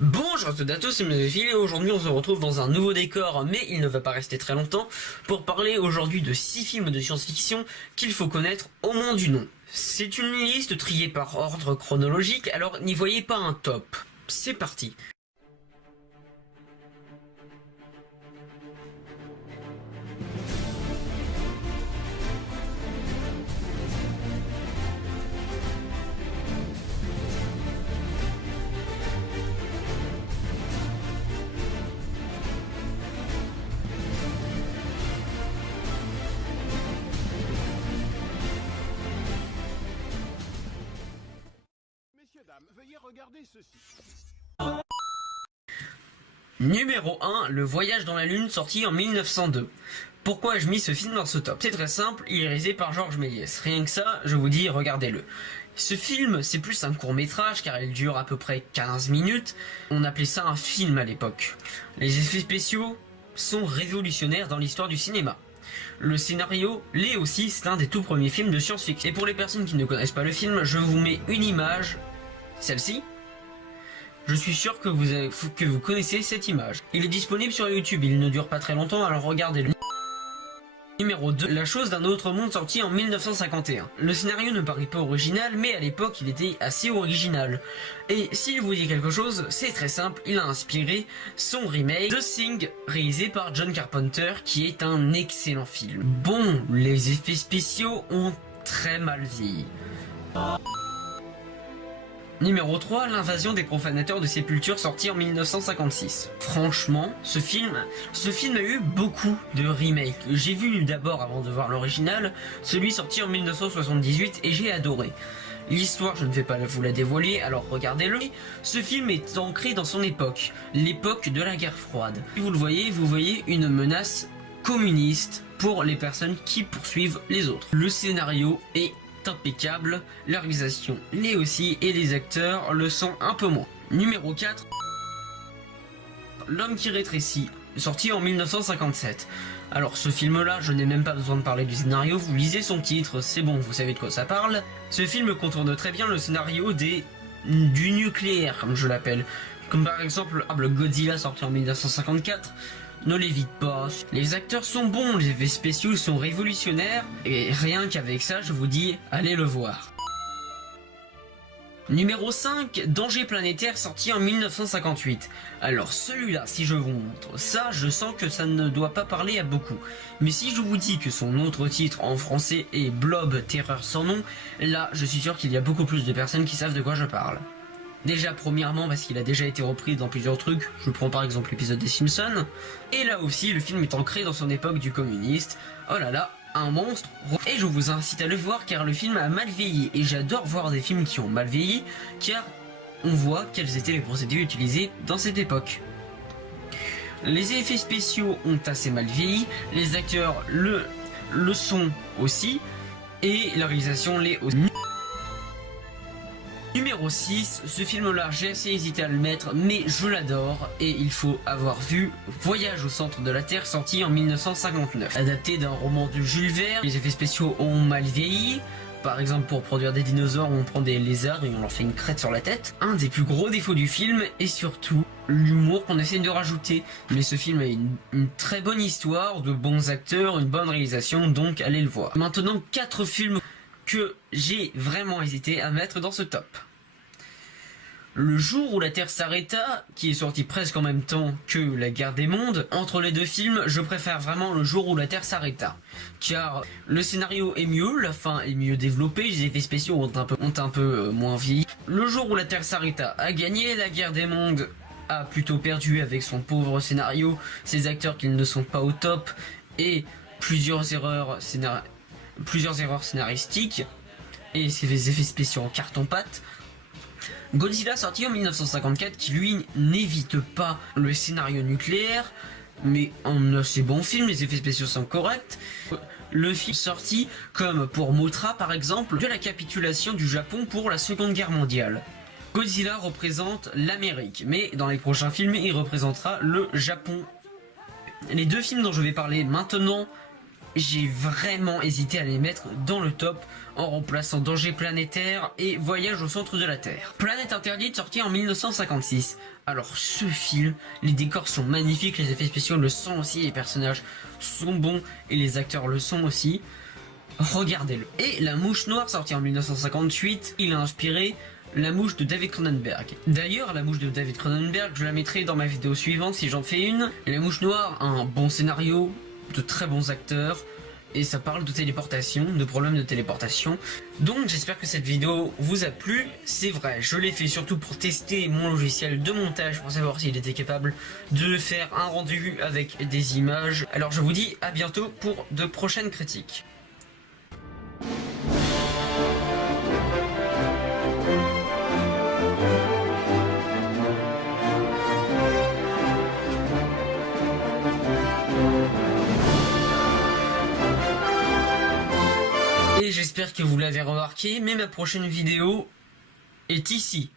Bonjour à toutes et à tous, c'est Mésophile et aujourd'hui on se retrouve dans un nouveau décor, mais il ne va pas rester très longtemps, pour parler aujourd'hui de 6 films de science-fiction qu'il faut connaître au moins du nom. C'est une liste triée par ordre chronologique, alors n'y voyez pas un top. C'est parti. Messieurs, dames, veuillez regarder ceci. Numéro 1, Le Voyage dans la Lune, sorti en 1902. Pourquoi ai-je mis ce film dans ce top? C'est très simple, il est réalisé par Georges Méliès. Rien que ça, je vous dis, regardez-le. Ce film, c'est plus un court-métrage car il dure à peu près 15 minutes. On appelait ça un film à l'époque. Les effets spéciaux sont révolutionnaires dans l'histoire du cinéma. Le scénario l'est aussi, c'est un des tout premiers films de science-fiction. Et pour les personnes qui ne connaissent pas le film, je vous mets une image, celle-ci. Je suis sûr que vous connaissez cette image. Il est disponible sur YouTube, il ne dure pas très longtemps, alors regardez-le. Numéro 2, La chose d'un autre monde, sorti en 1951. Le scénario ne paraît pas original, mais à l'époque il était assez original. Et s'il vous dit quelque chose, c'est très simple, il a inspiré son remake The Thing, réalisé par John Carpenter, qui est un excellent film. Bon, les effets spéciaux ont très mal vieilli. Numéro 3, L'invasion des profanateurs de sépultures, sorti en 1956. Franchement, ce film a eu beaucoup de remakes. J'ai vu d'abord, avant de voir l'original, celui sorti en 1978 et j'ai adoré. L'histoire, je ne vais pas vous la dévoiler, alors regardez-le. Ce film est ancré dans son époque, l'époque de la guerre froide. Vous le voyez, vous voyez une menace communiste pour les personnes qui poursuivent les autres. Le scénario est impeccable, la réalisation l'est aussi et les acteurs le sont un peu moins. Numéro 4, L'homme qui rétrécit, sorti en 1957. Alors ce film là, je n'ai même pas besoin de parler du scénario, vous lisez son titre, c'est bon, vous savez de quoi ça parle. Ce film contourne très bien le scénario du nucléaire, comme je l'appelle. Comme par exemple le Godzilla, sorti en 1954. Ne l'évite pas. Les acteurs sont bons, les effets spéciaux sont révolutionnaires, et rien qu'avec ça, je vous dis, allez le voir. Numéro 5, Danger planétaire, sorti en 1958. Alors celui-là, si je vous montre ça, je sens que ça ne doit pas parler à beaucoup. Mais si je vous dis que son autre titre en français est Blob, Terreur sans nom, là, je suis sûr qu'il y a beaucoup plus de personnes qui savent de quoi je parle. Déjà, premièrement, parce qu'il a déjà été repris dans plusieurs trucs, je prends par exemple l'épisode des Simpsons, et là aussi, le film est ancré dans son époque du communiste. Oh là là, un monstre. Et je vous incite à le voir car le film a mal vieilli, et j'adore voir des films qui ont mal vieilli, car on voit quelles étaient les procédures utilisées dans cette époque. Les effets spéciaux ont assez mal vieilli, les acteurs le sont aussi, et la réalisation l'est aussi. Numéro 6, ce film-là, j'ai assez hésité à le mettre, mais je l'adore, et il faut avoir vu Voyage au centre de la Terre, sorti en 1959. Adapté d'un roman de Jules Verne, les effets spéciaux ont mal vieilli. Par exemple, pour produire des dinosaures, on prend des lézards et on leur fait une crête sur la tête. Un des plus gros défauts du film, et surtout, l'humour qu'on essaie de rajouter. Mais ce film a une très bonne histoire, de bons acteurs, une bonne réalisation, donc allez le voir. Maintenant, 4 films que j'ai vraiment hésité à mettre dans ce top. Le jour où la Terre s'arrêta, qui est sorti presque en même temps que La Guerre des Mondes, entre les deux films, je préfère vraiment Le jour où la Terre s'arrêta. Car le scénario est mieux, la fin est mieux développée, les effets spéciaux ont un peu moins vieilli. Le jour où la Terre s'arrêta a gagné, La Guerre des Mondes a plutôt perdu avec son pauvre scénario, ses acteurs qui ne sont pas au top, et plusieurs erreurs scénaristiques et ses effets spéciaux en carton-pâte. Godzilla, sorti en 1954, qui lui n'évite pas le scénario nucléaire, mais un assez bon film, les effets spéciaux sont corrects. Le film sorti, comme pour Mothra par exemple, de la capitulation du Japon pour la Seconde Guerre mondiale. Godzilla représente l'Amérique, mais dans les prochains films, il représentera le Japon. Les deux films dont je vais parler maintenant j'ai vraiment hésité à les mettre dans le top en remplaçant Danger planétaire et Voyage au centre de la Terre. Planète interdite sorti en 1956. Alors ce film, les décors sont magnifiques, les effets spéciaux le sont aussi, les personnages sont bons et les acteurs le sont aussi. Regardez-le. Et La Mouche Noire sorti en 1958, il a inspiré La Mouche de David Cronenberg. D'ailleurs, La Mouche de David Cronenberg, je la mettrai dans ma vidéo suivante si j'en fais une. Et La Mouche Noire a un bon scénario, de très bons acteurs, et ça parle de téléportation, de problèmes de téléportation. Donc j'espère que cette vidéo vous a plu. C'est vrai, je l'ai fait surtout pour tester mon logiciel de montage, pour savoir s'il était capable de faire un rendu avec des images. Alors je vous dis à bientôt pour de prochaines critiques. Et j'espère que vous l'avez remarqué, mais ma prochaine vidéo est ici.